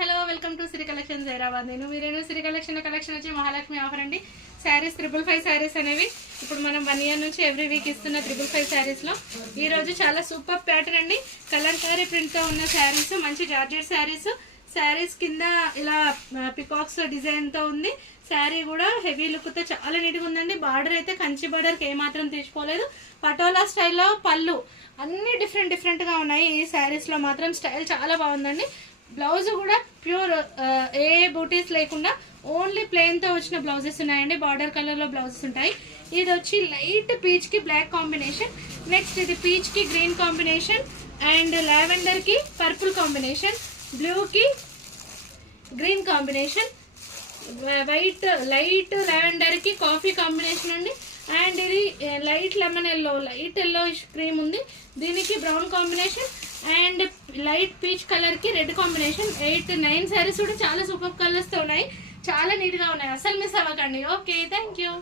Hello welcome to Siri collections Hyderabad. నేను సిరి collection వచ్చి Mahalakshmi offer అండి. శారీస్ 555 శారీస్ అనేవి ఇప్పుడు మనం 1 ఇయర్ నుంచి ఎవ్రీ వీక్ ఇస్తున్న 555 శారీస్లో ఈరోజు చాలా సూపర్ ప్యాటర్న్ అండి. కలంకారీ ప్రింట్తో ఉన్న శారీస్, మంచి జార్జెట్ శారీస్ కింద ఇలా పికాక్స్ డిజైన్తో ఉంది. శారీ కూడా హెవీ లుక్తో చాలా నీట్గా ఉందండి. బార్డర్ అయితే కంచి బార్డర్కి ఏమాత్రం తీసుకోలేదు. పటోలా స్టైల్లో పళ్ళు అన్నీ డిఫరెంట్గా ఉన్నాయి. ఈ శారీస్లో మాత్రం స్టైల్ చాలా బాగుందండి. బ్లౌజ్ కూడా ప్యూర్ ఏ బూటీస్ లేకుండా ఓన్లీ ప్లెయిన్తో వచ్చిన బ్లౌజెస్ ఉన్నాయండి. బార్డర్ కలర్లో బ్లౌజెస్ ఉంటాయి. ఇది వచ్చి లైట్ పీచ్కి బ్లాక్ కాంబినేషన్, నెక్స్ట్ ఇది పీచ్కి గ్రీన్ కాంబినేషన్ అండ్ లావెండర్కి పర్పుల్ కాంబినేషన్, బ్లూకి గ్రీన్ కాంబినేషన్, వైట్ లైట్ లావెండర్కి కాఫీ కాంబినేషన్ అండి. అండ్ ఇది light lemon yellow, light yellow cream ఉంది, దీనికి brown combination and light peach colour కి రెడ్ కాంబినేషన్. 8-9 శారీస్ కూడా చాలా సూపర్ కలర్స్ తో ఉన్నాయి, చాలా నీట్ గా ఉన్నాయి. అసలు మిస్ అవ్వకండి. Okay, thank you.